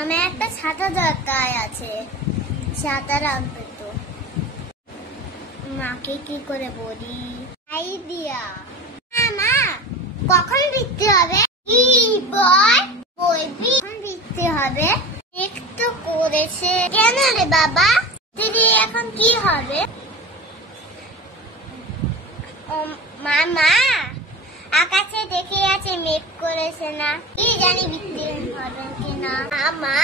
আমার একটা ছাতা দরকার আছে, ছাতা রাখবে তো। মাকে কি করে বলি? আইডিয়া। মা, কখন বৃষ্টি হবে? কি বল? বলবি কখন বৃষ্টি হবে? একটু করেছে কেন রে বাবা? দিদি এখন কি হবে? মা, আকাশে দেখে আছে মেঘ করেছে না, কি জানি বৃষ্টি হবে কিনা। মা,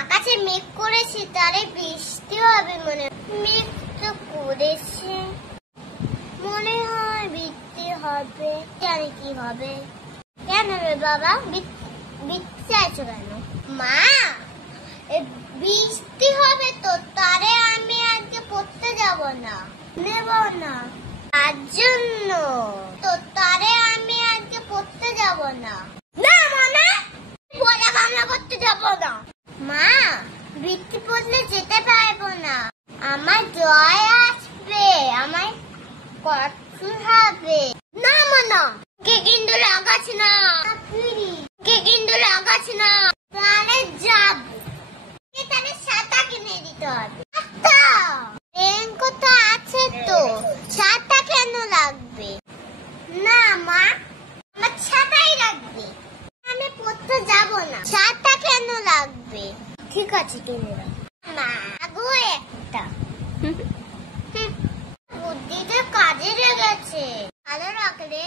আকাশে মেঘ করেছে, তারে বৃষ্টি হবে মনে। মেঘ তো করেছে, মনে হয় বৃষ্টি হবে, জানি কি হবে। কেন রে বাবা বৃষ্টি চাইছো কেন? মা, বৃষ্টি হবে তো, তারে আমি আজকে পড়তে যাব না, নেব না, তার জন্য তো তারে আমি আজকে পড়তে যাব না। না মানে পড়া কামনা করতে যাব না। মা, বৃষ্টি পড়লে যেতে পারবো না, আমার জ্বর আসবে, আমায় কষ্ট হবে। না মানা, কে কিন্তু লাগাছ না, কে কিন্তু লাগাছ না, তাহলে যাব। তাহলে ছাতা কিনে দিতে হবে। রেনকোট তো আছে তো, ছাতা কেন লাগবে? না মা, আমার ছাতাই লাগবে, আমি পড়তে যাব না। ছাতা কেন লাগবে? ঠিক আছে কিনে দাও। মা গো, একটা বুদ্ধিতে কাজে লেগেছে। ভালো রাখলে